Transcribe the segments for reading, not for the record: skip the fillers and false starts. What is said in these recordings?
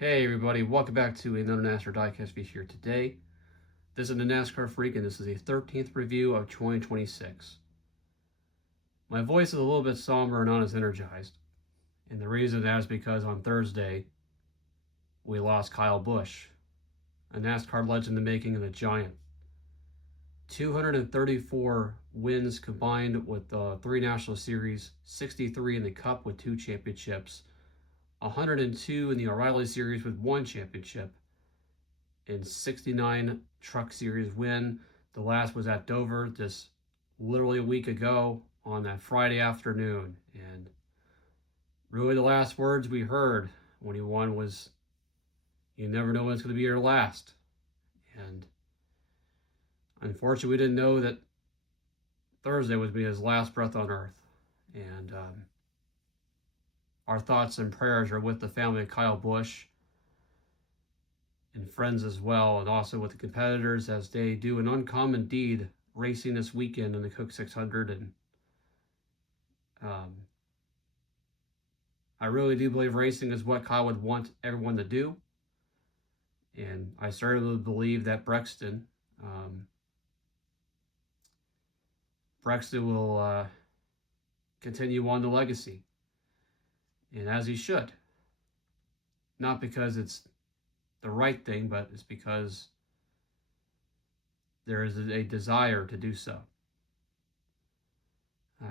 Hey everybody, welcome back to another Nascar Diecast video here today. This is the Nascar Freak and this is the 13th review of 2026. My voice is a little bit somber and not as energized. And the reason that is because on Thursday, we lost Kyle Busch, a NASCAR legend in the making and a giant. 234 wins combined with 3 National Series, 63 in the Cup with 2 championships, 102 in the O'Reilly Series with 1 championship, and 69 Truck Series win. The last was at Dover just literally a week ago on that Friday afternoon. And really the last words we heard when he won was, "You never know when it's going to be your last." And unfortunately, we didn't know that Thursday would be his last breath on earth. And our thoughts and prayers are with the family of Kyle Busch and friends as well, and also with the competitors as they do an uncommon deed racing this weekend in the Cook 600. And I really do believe racing is what Kyle would want everyone to do. And I certainly believe that Brexton will continue on the legacy. And as he should. Not because it's the right thing, but it's because there is a desire to do so.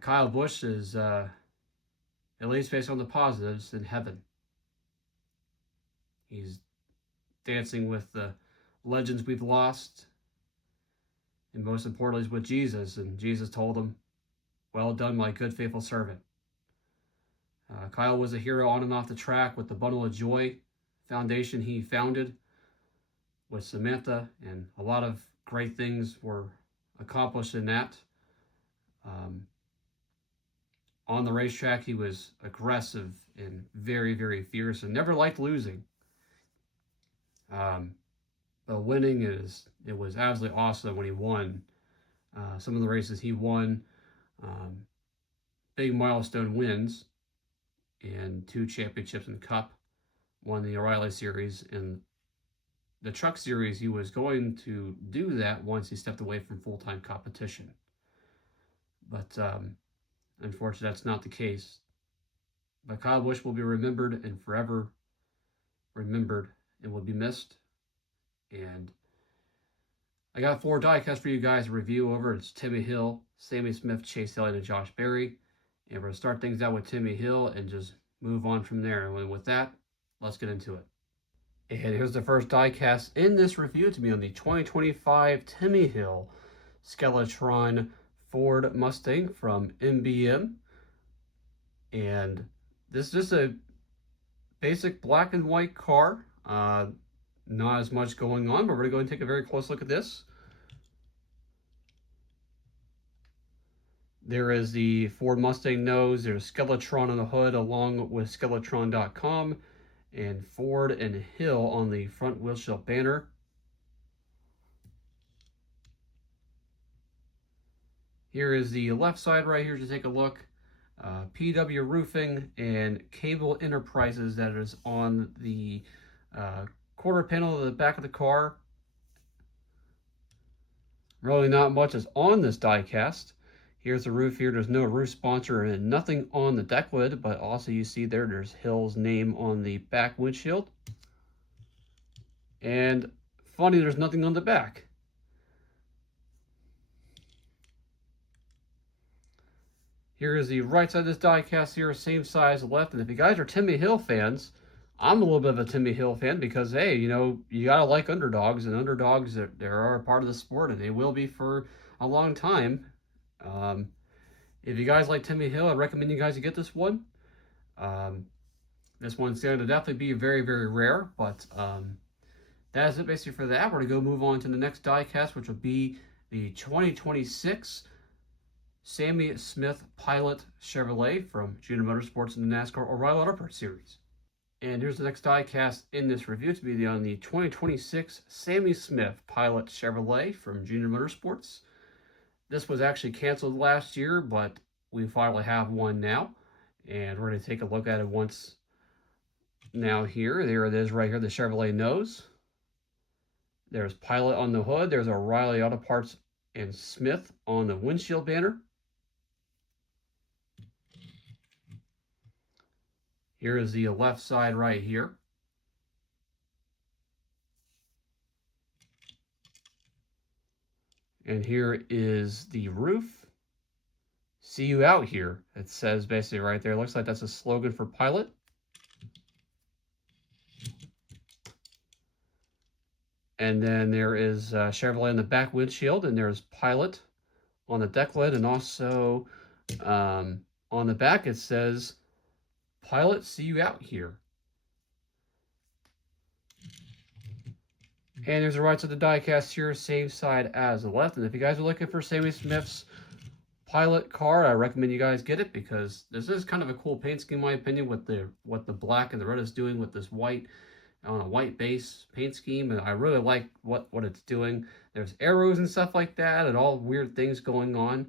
Kyle Busch is, at least based on the positives, in heaven. He's dancing with the legends we've lost, and most importantly, with Jesus. And Jesus told him, "Well done, my good, faithful servant." Kyle was a hero on and off the track with the Bundle of Joy foundation he founded with Samantha, and a lot of great things were accomplished in that. On the racetrack, he was aggressive and very, very fierce and never liked losing. But winning it was absolutely awesome when he won. Some of the races he won, big milestone wins, and 2 championships in the Cup, won the O'Reilly Series. And the Truck Series, he was going to do that once he stepped away from full-time competition. But unfortunately, that's not the case. But Kyle Busch will be remembered and forever remembered and will be missed. And I got 4 diecasts for you guys to review over. It's Timmy Hill, Sammy Smith, Chase Elliott, and Josh Berry. And we're going to start things out with Timmy Hill and just move on from there. And with that, let's get into it. And here's the first diecast in this review to be on the 2025 Timmy Hill Skeletron Ford Mustang from MBM. And this is just a basic black and white car. Not as much going on, but we're going to go and take a very close look at this. There is the Ford Mustang nose. There's Skeletron on the hood along with Skeletron.com and Ford and Hill on the front windshield banner. Here is the left side right here to take a look. PW Roofing and Cable Enterprises that is on the quarter panel of the back of the car. Really not much is on this diecast. Here's the roof here. There's no roof sponsor and nothing on the deck lid, but also you see there's Hill's name on the back windshield. And funny, there's nothing on the back. Here is the right side of this diecast here, same size left. And if you guys are Timmy Hill fans, I'm a little bit of a Timmy Hill fan because, hey, you know, you got to like underdogs. And underdogs, they are a part of the sport, and they will be for a long time. If you guys like Timmy Hill, I recommend you guys to get this one. This one's going to definitely be very, very rare, but that is it basically for that. We're going to go move on to the next diecast, which will be the 2026 Sammy Smith Pilot Chevrolet from Junior Motorsports in the NASCAR O'Reilly Auto Parts Series. And here's the next diecast in this review to be on the 2026 Sammy Smith Pilot Chevrolet from Junior Motorsports. This was actually canceled last year, but we finally have one now. And we're going to take a look at it once Now there it is right here, the Chevrolet nose. There's Pilot on the hood. There's O'Reilly Auto Parts and Smith on the windshield banner. Here is the left side right here. And here is the roof. See you out here. It says basically right there. Looks like that's a slogan for Pilot. And then there is Chevrolet on the back windshield, and there's Pilot on the deck lid, and also on the back it says Pilot, see you out here. And there's the right side of the diecast here, same side as the left. And if you guys are looking for Sammy Smith's Pilot car, I recommend you guys get it, because this is kind of a cool paint scheme in my opinion, with what the black and the red is doing with this white on a white base paint scheme, and I really like what it's doing. There's arrows and stuff like that, and all weird things going on.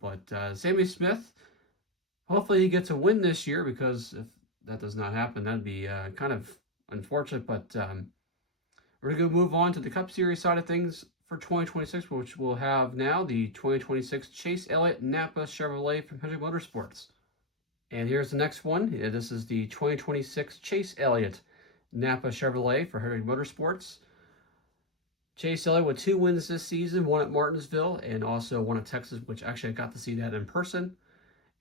But Sammy Smith, hopefully he gets a win this year, because if that does not happen, that'd be kind of unfortunate. But we're going to move on to the Cup Series side of things for 2026, which we'll have now the 2026 Chase Elliott Napa Chevrolet from Hendrick Motorsports. And here's the next one. This is the 2026 Chase Elliott Napa Chevrolet for Hendrick Motorsports. Chase Elliott with 2 wins this season, one at Martinsville and also one at Texas, which actually I got to see that in person.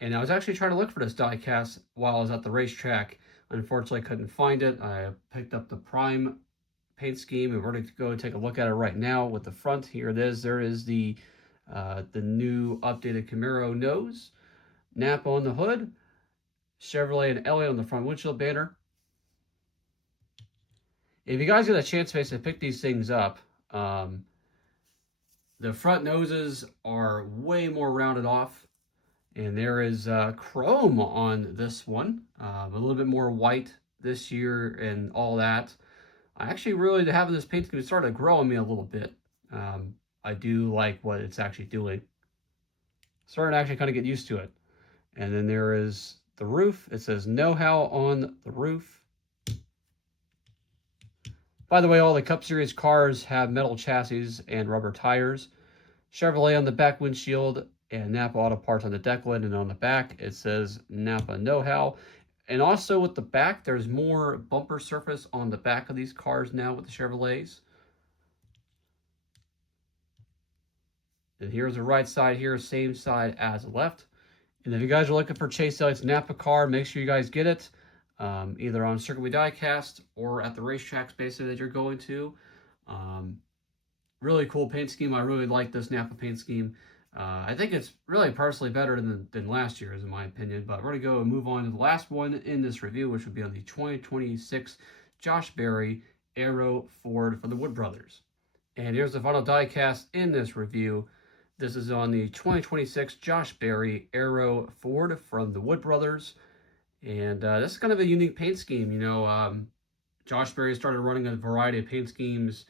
And I was actually trying to look for this diecast while I was at the racetrack. Unfortunately, I couldn't find it. I picked up the Prime paint scheme, and we're going to go take a look at it right now with the front. Here it is. There is the new updated Camaro nose, Napa on the hood, Chevrolet and Elliott on the front windshield banner. If you guys get a chance to pick these things up, the front noses are way more rounded off, and there is chrome on this one, a little bit more white this year and all that. I actually really, having this paint scheme started to grow on me a little bit. I do like what it's actually doing. Starting to actually kind of get used to it. And then there is the roof. It says know-how on the roof. By the way, all the Cup Series cars have metal chassis and rubber tires. Chevrolet on the back windshield and Napa Auto Parts on the deck lid, and on the back it says Napa Know-How. And also with the back, there's more bumper surface on the back of these cars now with the Chevrolets. And here's the right side here, same side as the left. And if you guys are looking for Chase Elliott's Napa car, make sure you guys get it. Either on Circuit We Diecast or at the racetracks basically that you're going to. Really cool paint scheme. I really like this Napa paint scheme. I think it's really personally better than last year's, in my opinion. But we're going to go and move on to the last one in this review, which would be on the 2026 Josh Berry Aero Ford from the Wood Brothers. And here's the final diecast in this review. This is on the 2026 Josh Berry Aero Ford from the Wood Brothers. And this is kind of a unique paint scheme. You know, Josh Berry started running a variety of paint schemes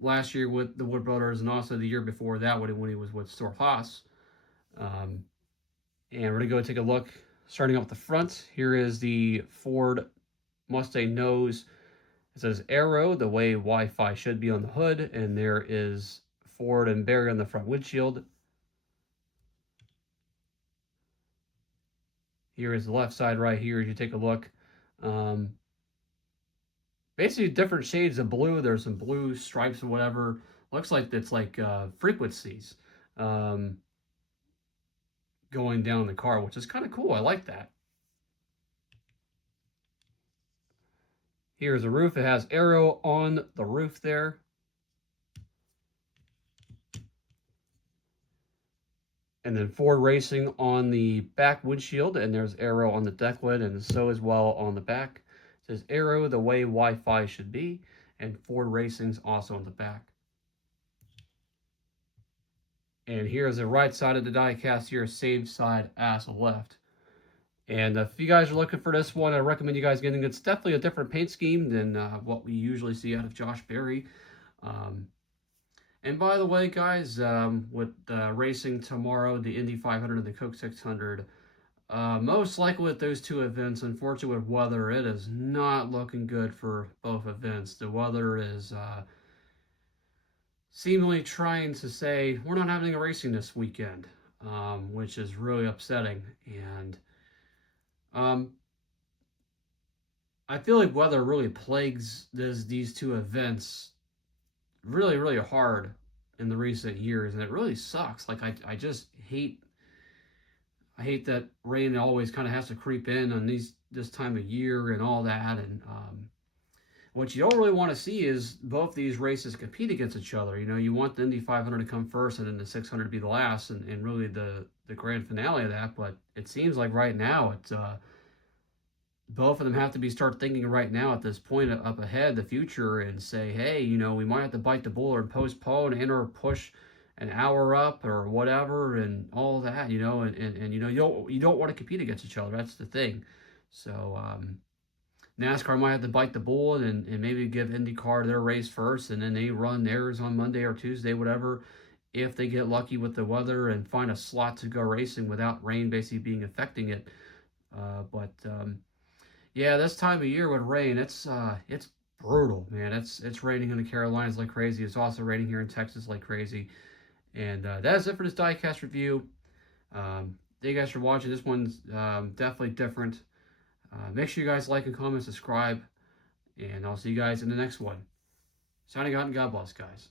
last year with the Wood Brothers, and also the year before that when he was with Storr Haas. And we're going to go take a look, starting up the front. Here is the Ford Mustang nose. It says Aero, the way Wi-Fi should be on the hood, and there is Ford and Berry on the front windshield. Here is the left side right here as you take a look. Basically different shades of blue. There's some blue stripes or whatever. Looks like it's like frequencies going down the car, which is kind of cool. I like that. Here's the roof. It has Aero on the roof there. And then Ford Racing on the back windshield, and there's Aero on the deck lid, and so as well on the back. It says Aero, the way Wi-Fi should be, and Ford Racing's also on the back. And here's the right side of the diecast here, same side as the left. And if you guys are looking for this one, I recommend you guys getting it. It's definitely a different paint scheme than what we usually see out of Josh Berry. And by the way, guys, with racing tomorrow, the Indy 500 and the Coke 600, Most likely with those two events, unfortunately with weather, it is not looking good for both events. The weather is seemingly trying to say, we're not having a racing this weekend, which is really upsetting. And um, I feel like weather really plagues these two events really, really hard in the recent years, and it really sucks. Like I just hate that rain always kind of has to creep in on this time of year and all that. And what you don't really want to see is both these races compete against each other. You know, you want the Indy 500 to come first and then the 600 to be the last, and really the grand finale of that. But it seems like right now it's both of them have to be start thinking right now at this point up ahead the future and say, hey, you know, we might have to bite the bullet and postpone and or push an hour up or whatever and all that, you know, and you know, you don't want to compete against each other. That's the thing. So NASCAR might have to bite the bullet and maybe give IndyCar their race first, and then they run theirs on Monday or Tuesday, whatever, if they get lucky with the weather and find a slot to go racing without rain basically being affecting it. But yeah, this time of year with rain, it's brutal, man. It's raining in the Carolinas like crazy. It's also raining here in Texas like crazy. And that's it for this diecast review. Thank you guys for watching. This one's definitely different. Make sure you guys like and comment, subscribe, and I'll see you guys in the next one. Signing out and God bless, guys.